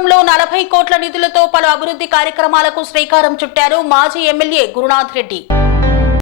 నియోజకవర్గంలో 40 కోట్ల నిధులతో పలు అభివృద్ధి కార్యక్రమాలకు శ్రీకారం చుట్టారు మాజీ ఎమ్మెల్యే గురునాథ్ రెడ్డి.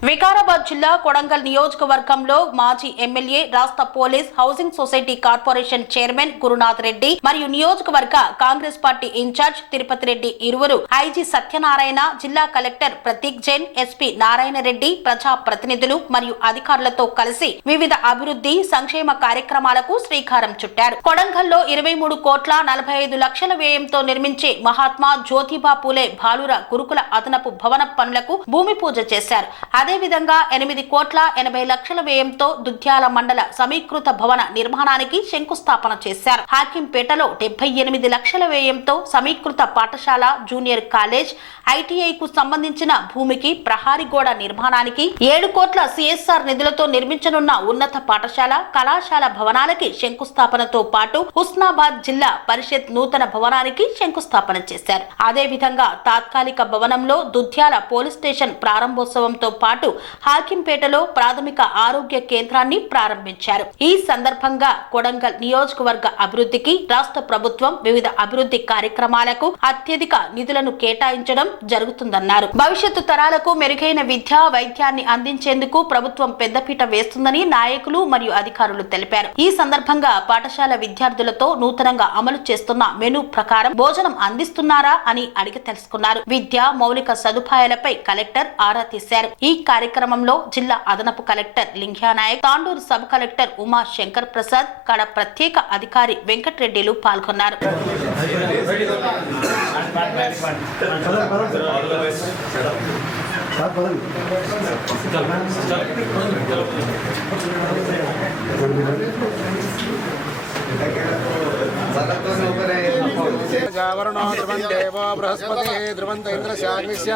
వికారాబాద్ జిల్లా కొడంగల్ నియోజకవర్గంలో మాజీ ఎమ్మెల్యే, రాష్ట్ర police housing society corporation chairman Gurunath Reddy మరియు నియోజకవర్గ కాంగ్రెస్ పార్టీ ఇన్ఛార్జ్ తిరుపతి రెడ్డి ఇరువురు, ఐజీ సత్యనారాయణ, జిల్లా కలెక్టర్ ప్రతీక్ జైన్, ఎస్పీ నారాయణ రెడ్డి, ప్రజా ప్రతినిధులు మరియు అధికారులతో కలిసి వివిధ అభివృద్ధి సంక్షేమ కార్యక్రమాలకు శ్రీకారం చుట్టారు. కొడంగల్లో 23 కోట్ల 45 లక్షల వ్యయంతో నిర్మించే మహాత్మా జ్యోతిబా పూలే బాలుర గురుకుల అదనపు భవన పనులకు భూమి పూజ చేశారు. అదేవిధంగా 8 కోట్ల 80 లక్షల వ్యయంతో దుద్యాల మండల సమీకృత భవన నిర్మాణానికి శంకుస్థాపన చేశారు. హాకింపేటలో 78 లక్షల వ్యయంతో సమీకృత పాఠశాల, జూనియర్ కాలేజ్, ఐటీఐకు సంబంధించిన భూమికి ప్రహారీ గోడ నిర్మాణానికి 7 కోట్ల సిఎస్ఆర్ నిధులతో నిర్మించనున్న ఉన్నత పాఠశాల, కళాశాల భవనాలకి శంకుస్థాపనతో పాటు హుస్నాబాద్ జిల్లా పరిషత్ నూతన భవనానికి శంకుస్థాపన చేశారు. అదేవిధంగా తాత్కాలిక భవనంలో దుద్యాల పోలీస్ స్టేషన్ ప్రారంభోత్సవంతో పాటు హాకింపేటలో ప్రాథమిక ఆరోగ్య కేంద్రాన్ని ప్రారంభించారు. ఈ సందర్భంగా కొడంగల్ నియోజకవర్గ అభివృద్ధికి రాష్ట్ర ప్రభుత్వం వివిధ అభివృద్ధి కార్యక్రమాలకు అత్యధిక నిధులను కేటాయించడం జరుగుతుందన్నారు. భవిష్యత్తు తరాలకు మెరుగైన విద్య, వైద్యాన్ని అందించేందుకు ప్రభుత్వం పెద్దపీట వేస్తుందని నాయకులు మరియు అధికారులు తెలిపారు. ఈ సందర్భంగా పాఠశాల విద్యార్థులతో నూతనంగా అమలు చేస్తున్న మెనూ ప్రకారం భోజనం అందిస్తున్నారా అని అడిగి తెలుసుకున్నారు. విద్య, మౌలిక సదుపాయాలపై కలెక్టర్ ఆరా తీశారు. ఈ కార్యక్రమంలో జిల్లా అదనపు collector Lingyanayak, Tandur sub collector Uma Shankar Prasad, కడ ప్రత్యేక అధికారి వెంకటరెడ్డిలు పాల్గొన్నారు. జావరణో ధ్రువం దేవో బృహస్పతి ధ్రువంత ఇంద్రశాగ్నిశ్య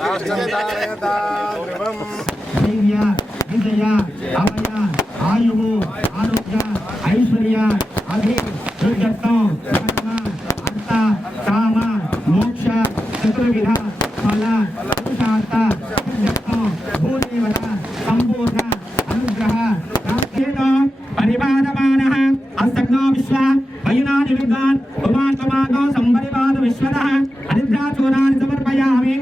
రాష్ట్రం విజయ అభయ ఆయువు ఆరోగ్య ఐశ్వర్య అధి దుర్గత్వం ధర్మ అర్థ కామ మోక్ష చతుర్విధ ఫల పురుషార్థ సిద్ధ్యర్థం భూనివర సంపూర్ణ అనుగ్రహ ప్రాప్తితో పరిపాదమానః అస్తగ్నో విశ్వ వయునా నిరుద్ధాన్ ఉమాత్మాగో సంపరిపాద విశ్వదః అనిద్రాచూరాన్ని సమర్పయామి.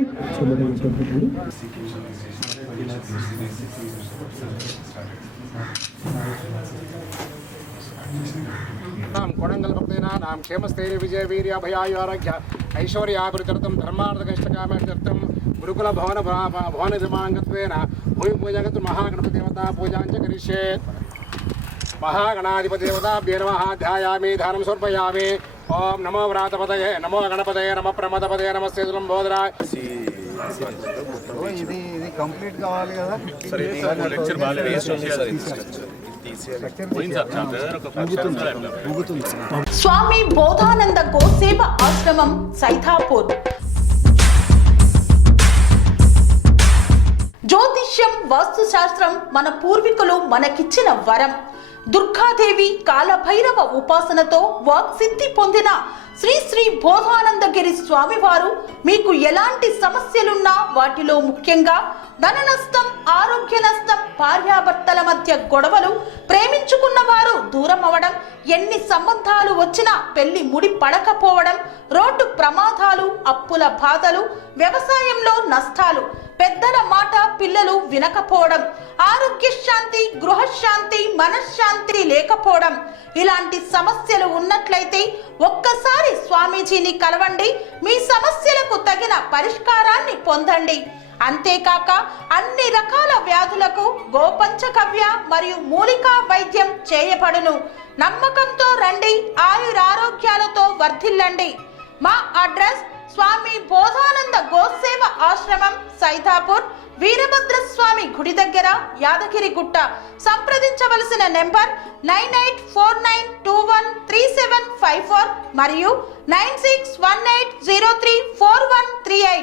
కొడంగల్ భక్తజనానాం క్షేమస్థైర్య విజయ వీర్య అభయాయు ఆరోగ్య ఐశ్వర్యాభివృద్ధ్యర్థం ధర్మార్థకైష్టకామ్యర్థం గురుకుల భవన నిర్మాణత్వేన భూమి పూజాగతు మహాగణపతి దేవతా పూజాంచ కరిష్యే. మహాగణాధిపతిదేవతాభ్యే నమః ధ్యాయామి, ధ్యానం సమర్పయామి. ఓం నమో వ్రాతపతయే, నమో గణపతయే, నమః ప్రమదపతయే, నమస్తే తులంబోధరాయ. ఇది కంప్లీట్ కావాలి కదా. స్వామి బోధానంద గోసేవ ఆశ్రమం సైథాపూర్. జ్యోతిష్యం, వాస్తు శాస్త్రం మన పూర్వీకులు మనకిచ్చిన వరం. దుర్గాదేవి, కాలభైరవ ఉపాసనతో వాక్సిద్ధి పొందిన శ్రీ శ్రీ బోధానందగిరి స్వామివారు మీకు ఎలాంటి సమస్యలున్నా, వాటిలో ముఖ్యంగా ధన నష్టం, ఆరోగ్య నష్టం, భార్యాభర్తల మధ్య గొడవలు, ప్రేమించుకున్న వారు దూరం అవడం, ఎన్ని సంబంధాలు వచ్చినా పెళ్లి ముడి పడకపోవడం, రోడ్డు ప్రమాదాలు, అప్పుల బాధలు, వ్యవసాయంలో నష్టాలు, పెద్దల మాట పిల్లలు వినకపోవడం, ఆరోగ్య శాంతి, గృహశాంతి, మనశ్శాంతి లేకపోవడం, ఇలాంటి సమస్యలు ఉన్నట్లయితే ఒక్కసారి స్వామీజీని కలవండి. మీ సమస్యలకు తగిన పరిష్కారాన్ని పొందండి. అంతేకాక అన్ని రకాల వ్యాధులకు గోపంచగవ్య మరియు మూలికా వైద్యం చేయబడును. నమ్మకంతో రండి, ఆయురారోగ్యాలతో వర్ధిల్లండి. మా అడ్రస్ స్వామి బోధానంద గోసేవ ఆశ్రమం సైథాపూర్, వీరభద్రస్వామి గుడి దగ్గర, యాదగిరిగుట్ట. సంప్రదించవలసిన నెంబర్ 9849213754 మరియు 9618034138.